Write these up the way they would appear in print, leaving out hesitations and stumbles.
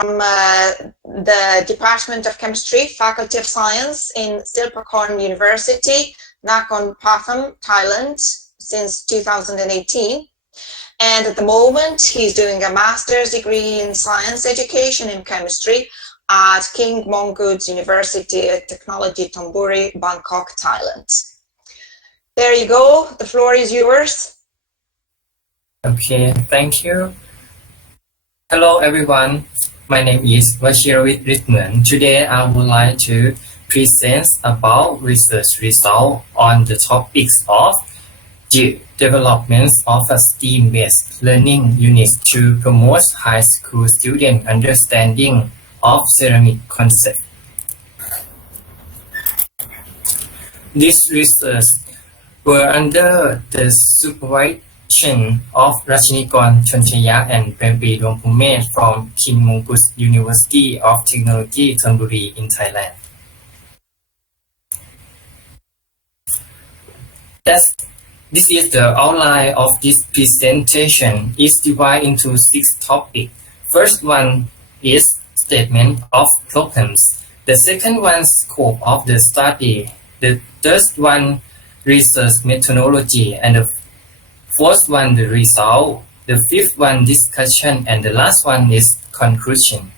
the Department of Chemistry, Faculty of Science in Silpakorn University, Nakhon Pathom, Thailand, since 2018. And at the moment, he's doing a master's degree in science education in chemistry at King Mongkut's University of Technology, Thonburi, Bangkok, Thailand. There you go. The floor is yours. Okay, thank you. Hello, everyone. My name is Ritmuan. Today, I would like to present about research results on the topics of the development of a STEAM-based learning unit to promote high school student understanding of ceramic concept. This research were under the supervision of Rajinikorn Chonchaya and Prempi Dongpume from King Mongkut University of Technology, Thonburi in Thailand. This is the outline of this presentation. It's divided into 6 topics. First one is statement of problems. The second one, scope of the study. The third one, research methodology. And the fourth one, the result. The fifth one, discussion. And the last one is conclusion.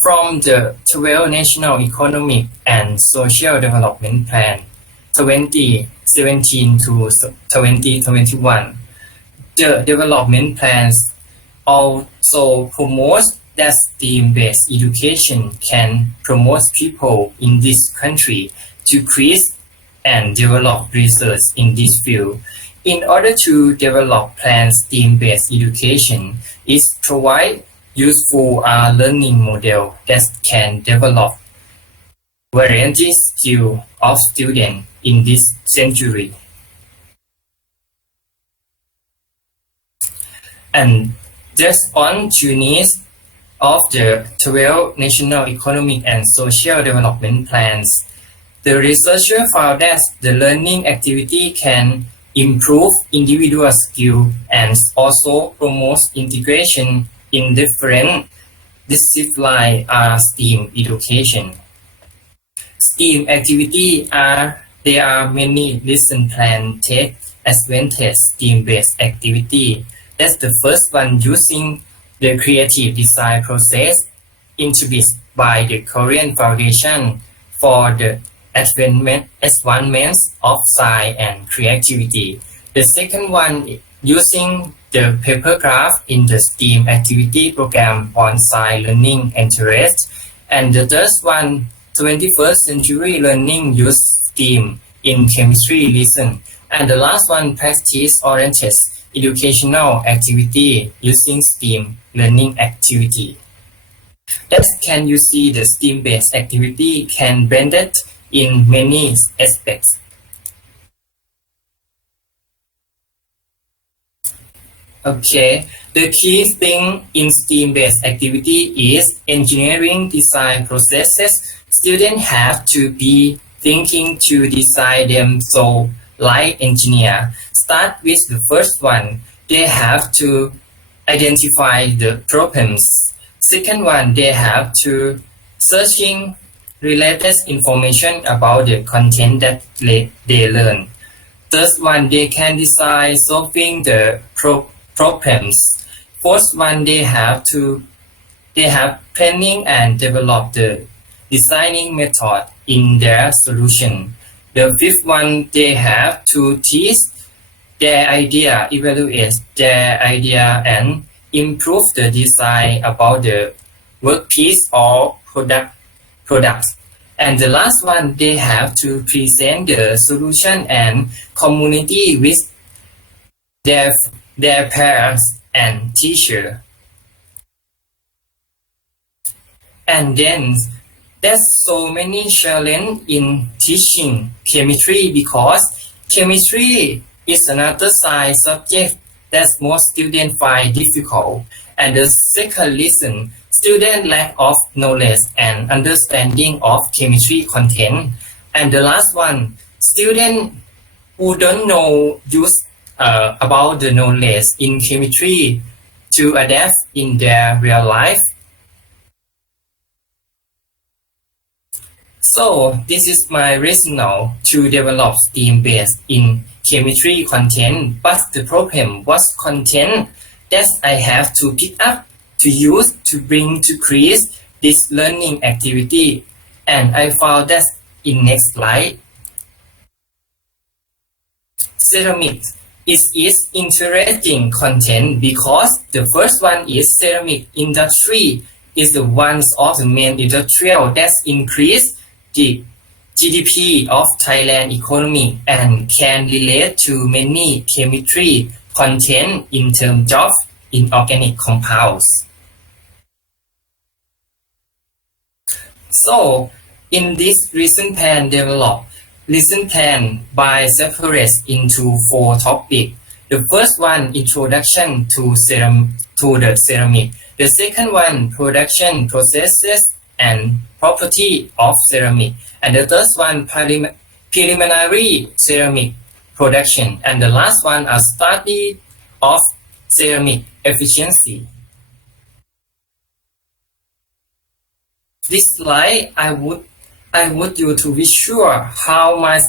From the 12 National Economic and Social Development Plan 2017 to 2021, the development plans also promote that STEAM-based education can promote people in this country to create and develop research in this field. In order to develop planned STEAM-based education, it provides useful learning model that can develop variety skills of students in this century. And just on to needs of the 12 National Economic and Social Development Plans, the researcher found that the learning activity can improve individual skill and also promote integration in different disciplines STEAM education. STEAM activity there are many lesson plan take advantage STEAM-based activity. That's the first one, using the creative design process introduced by the Korean Foundation for the advancement of science and creativity. The second one, using the paper craft in the STEAM activity program on science learning interest. And the third one, 21st century learning use STEAM in chemistry lesson. And the last one, practice-oriented educational activity using STEAM learning activity. That can you see the STEAM-based activity can blended in many aspects. Okay, the key thing in STEAM-based activity is engineering design processes. Students have to be thinking to design them so like engineer. Start with the first one. They have to identify the problems. Second one, they have to searching related information about the content that they learn. Third one, they can design solving the problems. Fourth one, they have planning and develop the designing method in their solution. The fifth one, they have to teach their idea, evaluate their idea, and improve the design about the workpiece or products. And the last one, they have to present the solution and community with their parents and teacher. And then there's so many challenge in teaching chemistry, because chemistry is another science subject that most students find difficult. And the second reason, student lack of knowledge and understanding of chemistry content. And the last one, student who don't know use about the knowledge in chemistry to adapt in their real life. So this is my rationale to develop STEAM based in chemistry content, but the problem was content that I have to pick up, to use, to bring to create this learning activity, and I found that in next slide. Ceramics is interesting content because the first one is ceramic industry is the one of the main industrial that increase the GDP of Thailand economy and can relate to many chemistry content in terms of inorganic compounds. So in this lesson plan developed, lesson plan by separate into 4 topics. The first one, introduction to the ceramic. The second one, production processes and property of ceramic. And the third one, preliminary ceramic production. And the last one, a study of ceramic efficiency. This slide, I would you to be sure how my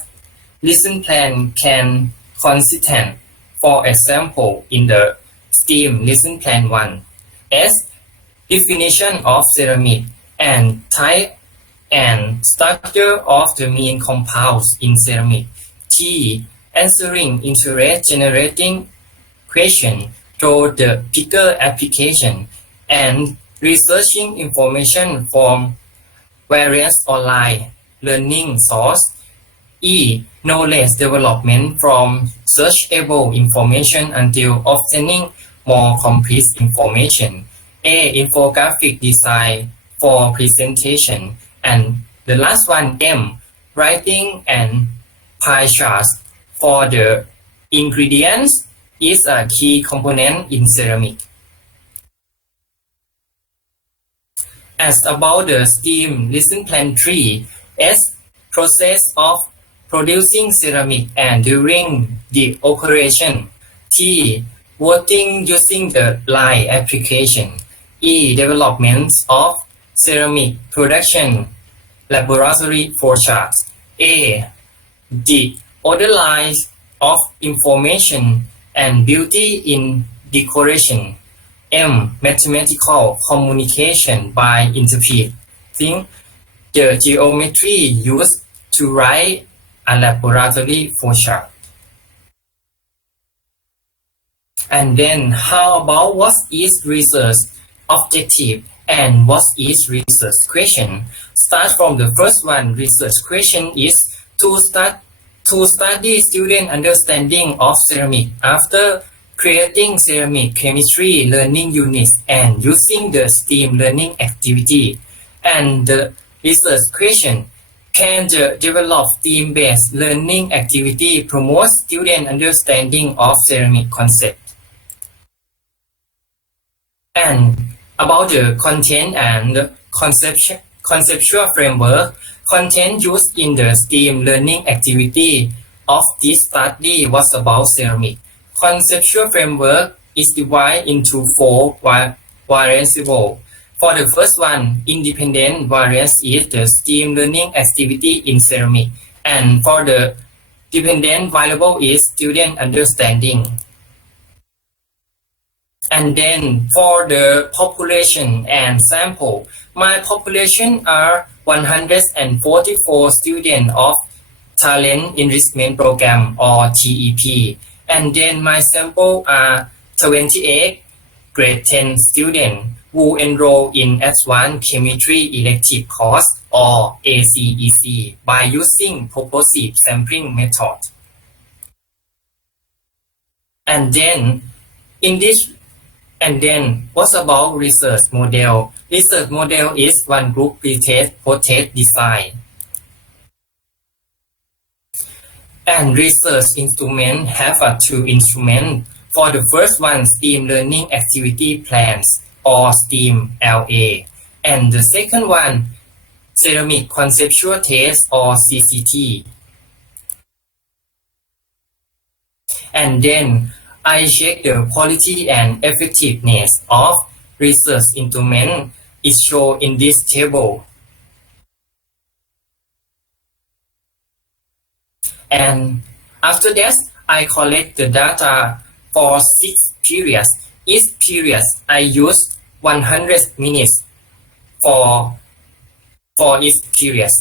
lesson plan can consistent. For example, in the STEAM lesson plan 1, S, definition of ceramic and type and structure of the main compounds in ceramic. T, answering interest generating question through the bigger application and researching information from various online learning sources. E, knowledge development from searchable information until obtaining more complete information. A, infographic design for presentation. And the last one, M, writing and pie charts for the ingredients is a key component in ceramic. As about the STEAM lesson plan 3, S, process of producing ceramic and during the operation. T, working using the line application. E, development of ceramic production laboratory flowcharts. A, the other lines of information and beauty in decoration. M, mathematical communication by interpreting the geometry used to write a laboratory flowchart. And then how about what is research objective and what is research question? Start from the first one. Research question is to study student understanding of ceramic after creating ceramic chemistry learning units and using the STEAM learning activity. And the research question, can the developed STEAM-based learning activity promote student understanding of ceramic concept? And about the content and conceptual framework, content used in the STEAM learning activity of this study was about ceramic. Conceptual framework is divided into 4 variables. For the first one, independent variance is the STEAM learning activity in ceramic. And for the dependent variable is student understanding. And then for the population and sample, my population are 144 students of Talent Enrichment Program or TEP. And then my sample are 28 grade 10 students who enroll in Advanced Chemistry Elective Course or ACEC by using purposive sampling method. And then what about research model? Research model is one group pretest post-test design. And research instrument have 2 instruments. For the first one, STEAM learning activity plans or STEAM LA. And the second one, ceramic conceptual test or CCT. and then I check the quality and effectiveness of research instrument is shown in this table. And after that, I collect the data for 6 periods. Each period I use 100 minutes for each period.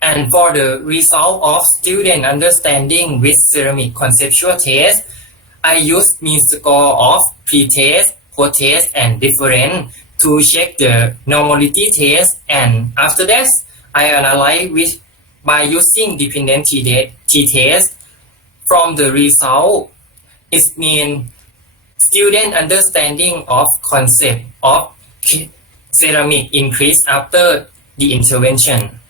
And for the result of student understanding with ceramic conceptual test, I use mean score of pre-test, post-test, and difference to check the normality test. And after that, I analyze by using dependent t-test. From the result, it means student understanding of concept of ceramic increase after the intervention.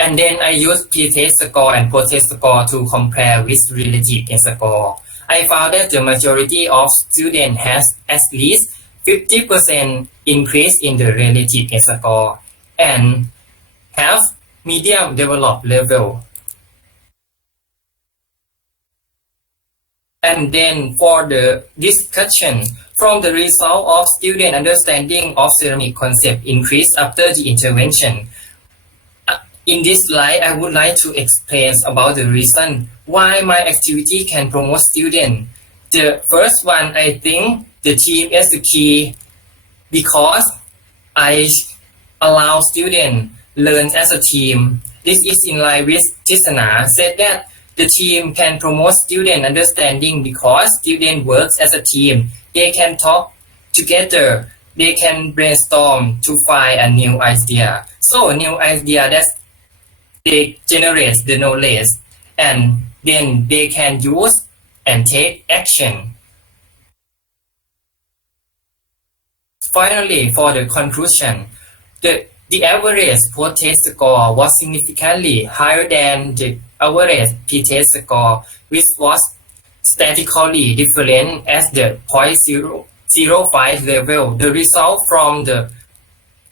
And then I use pre-test score and post-test score to compare with relative gain score. I found that the majority of students has at least 50% increase in the relative gain score and have medium developed level. And then for the discussion, from the result of student understanding of ceramic concept increase after the intervention. In this slide, I would like to explain about the reason why my activity can promote students. The first one, I think the team is the key because I allow students learn as a team. This is in line with Tisana said that the team can promote student understanding because students work as a team. They can talk together. They can brainstorm to find a new idea. So a new idea that they generate the knowledge and then they can use and take action. Finally, for the conclusion, the average post-test score was significantly higher than the average p-test score, which was statistically different at the 0.005 level. The result from the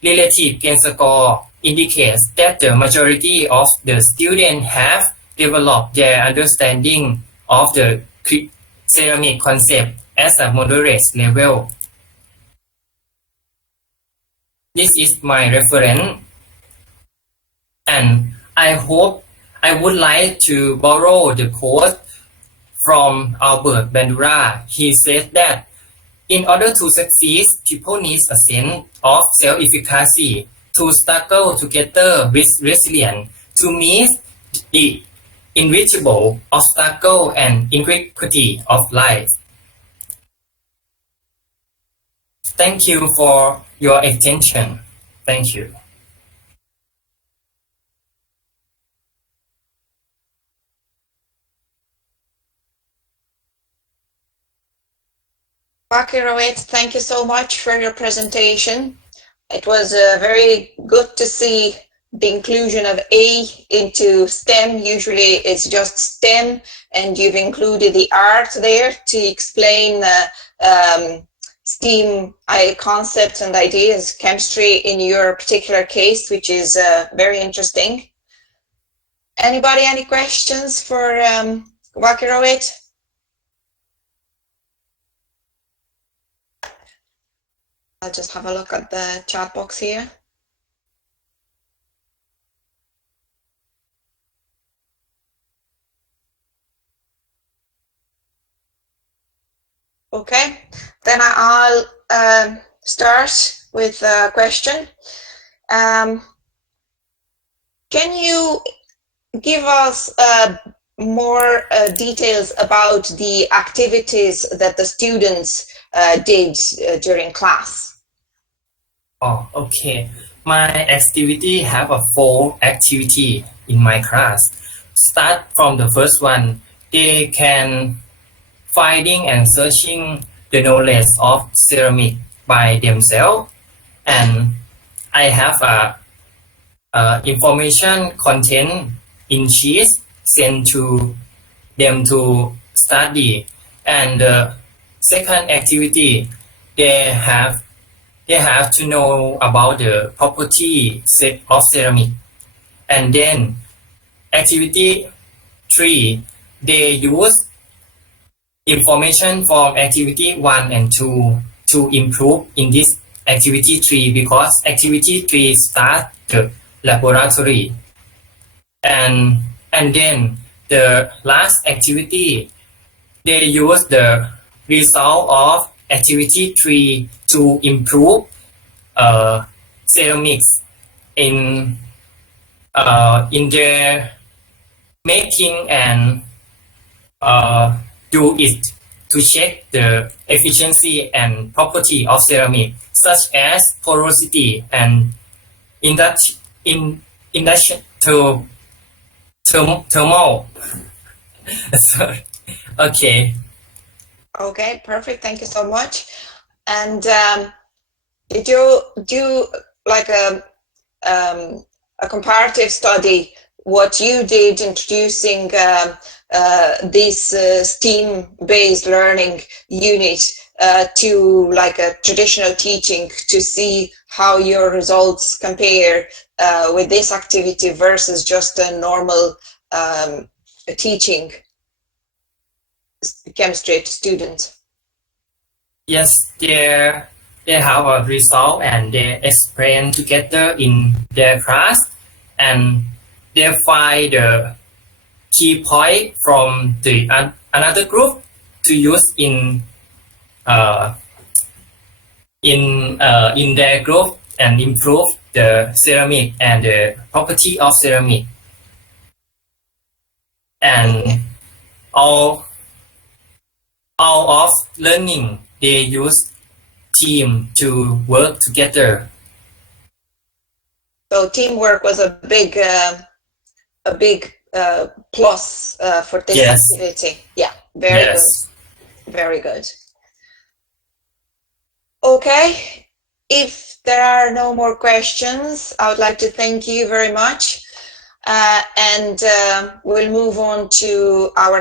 relative gain score indicates that the majority of the students have developed their understanding of the ceramic concept at a moderate level. This is my reference, and I would like to borrow the quote from Albert Bandura. He said that in order to succeed, people need a sense of self-efficacy to struggle together with resilience to meet the inevitable obstacle and inequity of life. Thank you for your attention. Thank you. Rohit, thank you so much for your presentation. It was very good to see the inclusion of A into STEM. Usually it's just STEM, and you've included the art there to explain STEAM concepts and ideas, chemistry in your particular case, which is very interesting. Anybody, any questions for Rohit? I'll just have a look at the chat box here. Okay, then I'll start with a question. Can you give us more details about the activities that the students did during class? Oh, okay. My activity have a 4 activity in my class. Start from the first one. They can finding and searching the knowledge of ceramic by themselves, and I have a information content in sheets sent to them to study. And the second activity, they have to know about the property of ceramic, and then activity 3, they use information from activity 1 and 2 to improve in this activity 3 because activity 3 start the laboratory. And then the last activity, they use the result of activity 3 to improve ceramics in their making and do it to check the efficiency and property of ceramic, such as porosity and induction thermal. Sorry. Okay. Okay, perfect. Thank you so much. And did you do like a comparative study? What you did introducing this STEAM-based learning unit to like a traditional teaching to see how your results compare with this activity versus just a normal teaching chemistry to students? Yes, they have a result and they explain together in their class, and they find the key point from the another group to use in their group and improve the ceramic and the property of ceramic. And all of learning, they use team to work together. So teamwork was a big plus for this activity. Yeah, very good. Very good. Okay, if there are no more questions, I would like to thank you very much. And we'll move on to our